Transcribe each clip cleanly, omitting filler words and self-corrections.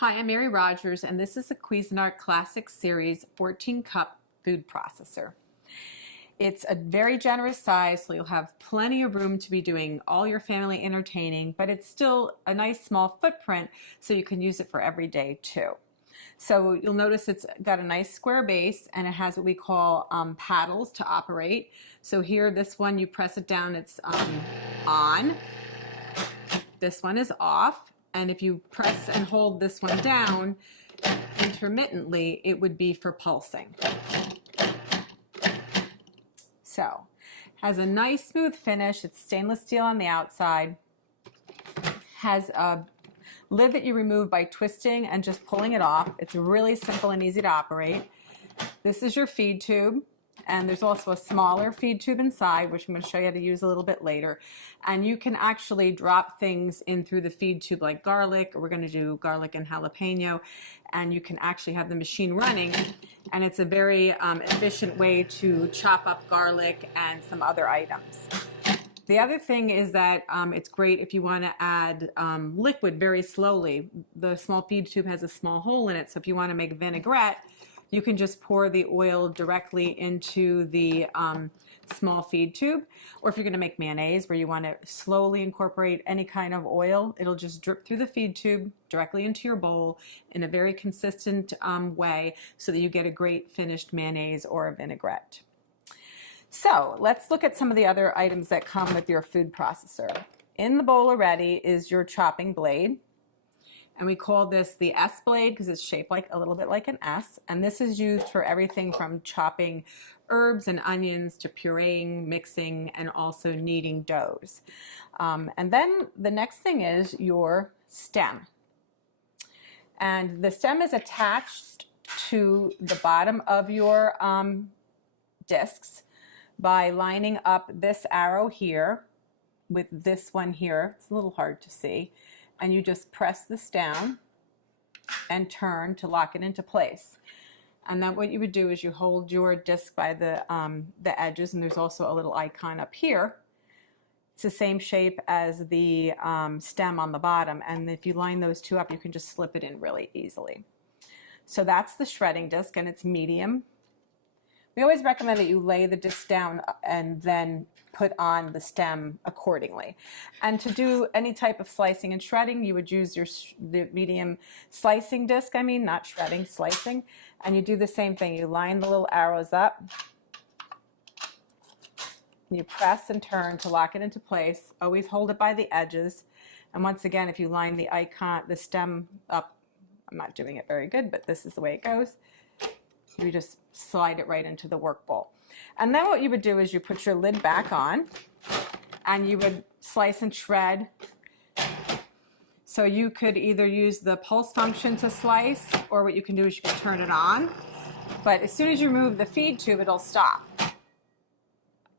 Hi, I'm Mary Rogers, and this is a Cuisinart Classic Series 14-cup food processor. It's a very generous size, so you'll have plenty of room to be doing all your family entertaining, but it's still a nice small footprint, so you can use it for every day too. So you'll notice it's got a nice square base, and it has what we call paddles to operate. So here, this one, you press it down, it's on. This one is off. And if you press and hold this one down intermittently, it would be for pulsing. So, has a nice smooth finish. It's stainless steel on the outside. Has a lid that you remove by twisting and just pulling it off. It's really simple and easy to operate. This is your feed tube. And there's also a smaller feed tube inside, which I'm going to show you how to use a little bit later. And you can actually drop things in through the feed tube like garlic, or we're going to do garlic and jalapeno, and you can actually have the machine running. And it's a very efficient way to chop up garlic and some other items. The other thing is that it's great if you want to add liquid very slowly. The small feed tube has a small hole in it, so if you want to make vinaigrette, you can just pour the oil directly into the small feed tube. Or if you're going to make mayonnaise where you want to slowly incorporate any kind of oil, it'll just drip through the feed tube directly into your bowl in a very consistent way so that you get a great finished mayonnaise or a vinaigrette. So let's look at some of the other items that come with your food processor. In the bowl already is your chopping blade. And we call this the S blade because it's shaped like a little bit like an S. And this is used for everything from chopping herbs and onions to pureeing, mixing, and also kneading doughs. And then the next thing is your stem. And the stem is attached to the bottom of your discs by lining up this arrow here with this one here. It's a little hard to see. And you just press this down and turn to lock it into place. And then what you would do is you hold your disc by the edges, and there's also a little icon up here. It's the same shape as the stem on the bottom, and if you line those two up, you can just slip it in really easily. So that's the shredding disc, and it's medium. We always recommend that you lay the disc down and then put on the stem accordingly. And to do any type of slicing and shredding, you would use the medium slicing disc, not shredding, slicing. And you do the same thing. You line the little arrows up. You press and turn to lock it into place. Always hold it by the edges. And once again, if you line the stem up, I'm not doing it very good, but this is the way it goes. You just slide it right into the work bowl. And then what you would do is you put your lid back on and you would slice and shred. So you could either use the pulse function to slice, or what you can do is you can turn it on. But as soon as you remove the feed tube, it'll stop.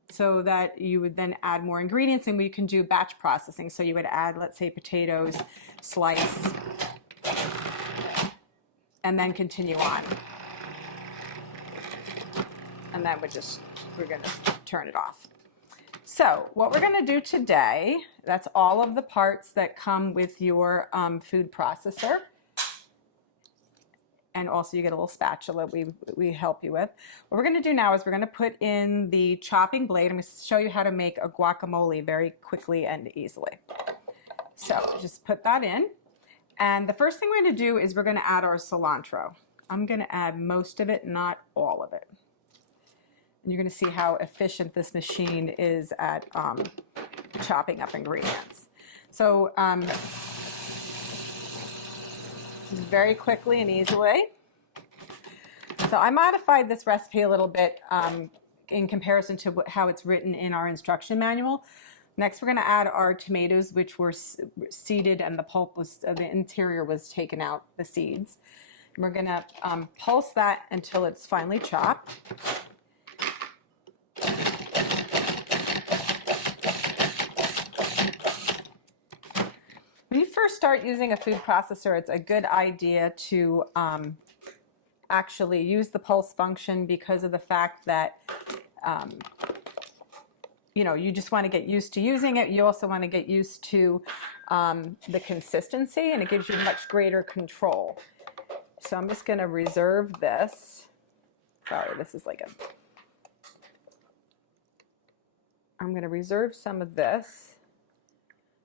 So that you would then add more ingredients, and we can do batch processing. So you would add, let's say, potatoes, slice, and then continue on. And then we're going to turn it off. So what we're going to do today, that's all of the parts that come with your food processor. And also you get a little spatula we help you with. What we're going to do now is we're going to put in the chopping blade. I'm going to show you how to make a guacamole very quickly and easily. So just put that in. And the first thing we're going to do is we're going to add our cilantro. I'm going to add most of it, not all of it. And you're going to see how efficient this machine is at chopping up ingredients. So very quickly and easily. So I modified this recipe a little bit in comparison to how it's written in our instruction manual. Next, we're going to add our tomatoes, which were seeded, and the pulp the interior was taken out, the seeds. And we're going to pulse that until it's finely chopped. When you first start using a food processor, it's a good idea to actually use the pulse function because of the fact that you know, you just want to get used to using it. You also want to get used to the consistency, and it gives you much greater control. So I'm just going to reserve this. Sorry, this is like a... I'm going to reserve some of this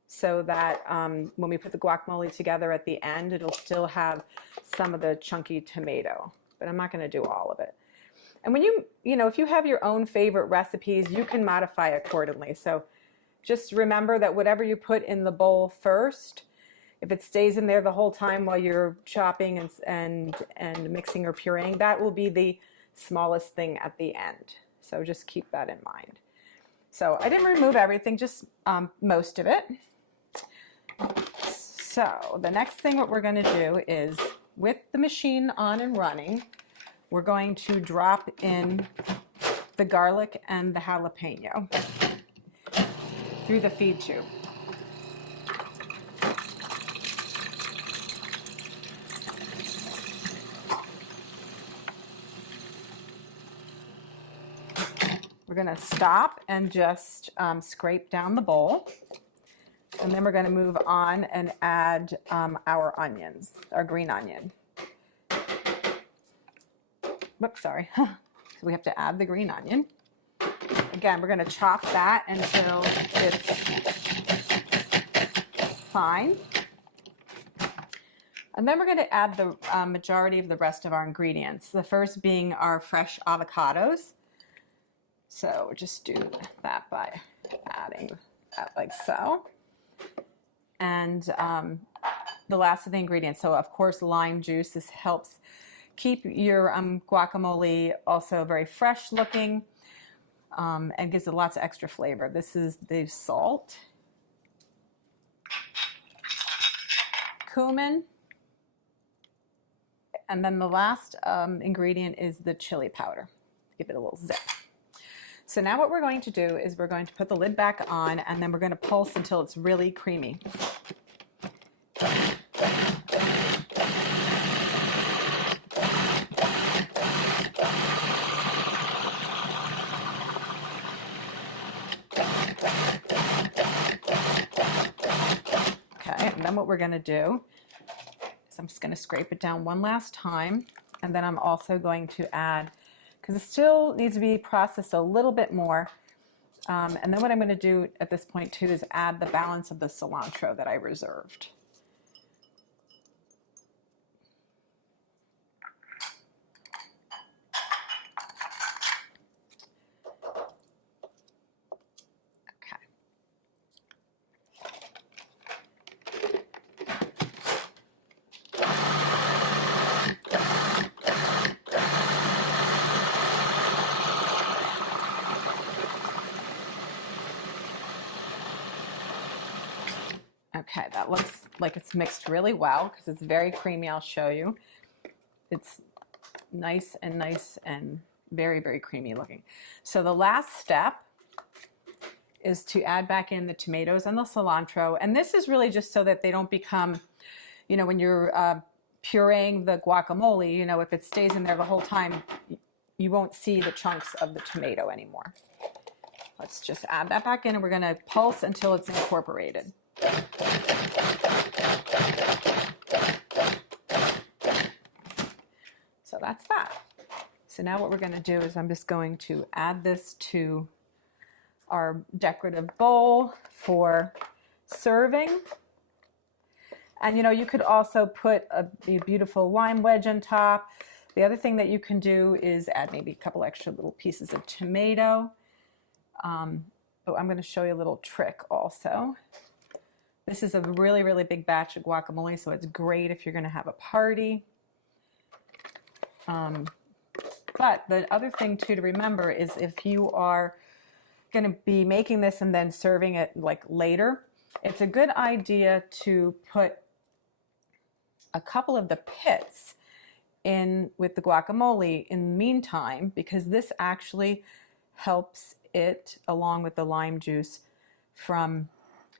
so that when we put the guacamole together at the end, it'll still have some of the chunky tomato, but I'm not going to do all of it. And when you know, if you have your own favorite recipes, you can modify accordingly. So just remember that whatever you put in the bowl first, if it stays in there the whole time while you're chopping and mixing or pureeing, that will be the smallest thing at the end. So just keep that in mind. So I didn't remove everything, just most of it. So the next thing what we're going to do is, with the machine on and running, we're going to drop in the garlic and the jalapeno through the feed tube. We're going to stop and just scrape down the bowl. And then we're going to move on and add our onions, our green onion. Whoops, sorry. So we have to add the green onion. Again, we're going to chop that until it's fine. And then we're going to add the majority of the rest of our ingredients. The first being our fresh avocados. So just do that by adding that like so. And the last of the ingredients, so of course lime juice. This helps keep your guacamole also very fresh looking and gives it lots of extra flavor. This is the salt, cumin, and then the last ingredient is the chili powder. Give it a little zip. So now what we're going to do is we're going to put the lid back on, and then we're going to pulse until it's really creamy. Okay, and then what we're going to do is I'm just going to scrape it down one last time, and then I'm also going to add, because it still needs to be processed a little bit more. And then what I'm going to do at this point too is add the balance of the cilantro that I reserved. Okay, that looks like it's mixed really well because it's very creamy. I'll show you. It's nice and very, very creamy looking. So the last step is to add back in the tomatoes and the cilantro. And this is really just so that they don't become, you know, when you're pureeing the guacamole, you know, if it stays in there the whole time, you won't see the chunks of the tomato anymore. Let's just add that back in, and we're going to pulse until it's incorporated. So that's that. So now what we're going to do is I'm just going to add this to our decorative bowl for serving. And you know, you could also put a beautiful lime wedge on top. The other thing that you can do is add maybe a couple extra little pieces of tomato. Oh, I'm going to show you a little trick also. This is a really, really big batch of guacamole, so it's great if you're going to have a party. But the other thing too to remember is if you are going to be making this and then serving it like later, it's a good idea to put a couple of the pits in with the guacamole in the meantime, because this actually helps it, along with the lime juice, from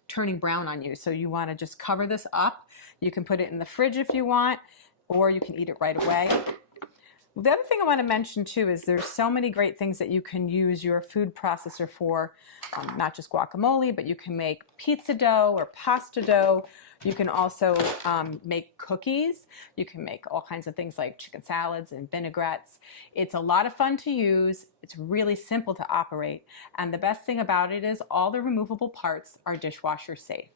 turning brown on you. So you want to just cover this up. You can put it in the fridge if you want, or you can eat it right away. The other thing I want to mention too is there's so many great things that you can use your food processor for, not just guacamole, but you can make pizza dough or pasta dough. You can also make cookies. You can make all kinds of things like chicken salads and vinaigrettes. It's a lot of fun to use. It's really simple to operate. And the best thing about it is all the removable parts are dishwasher safe.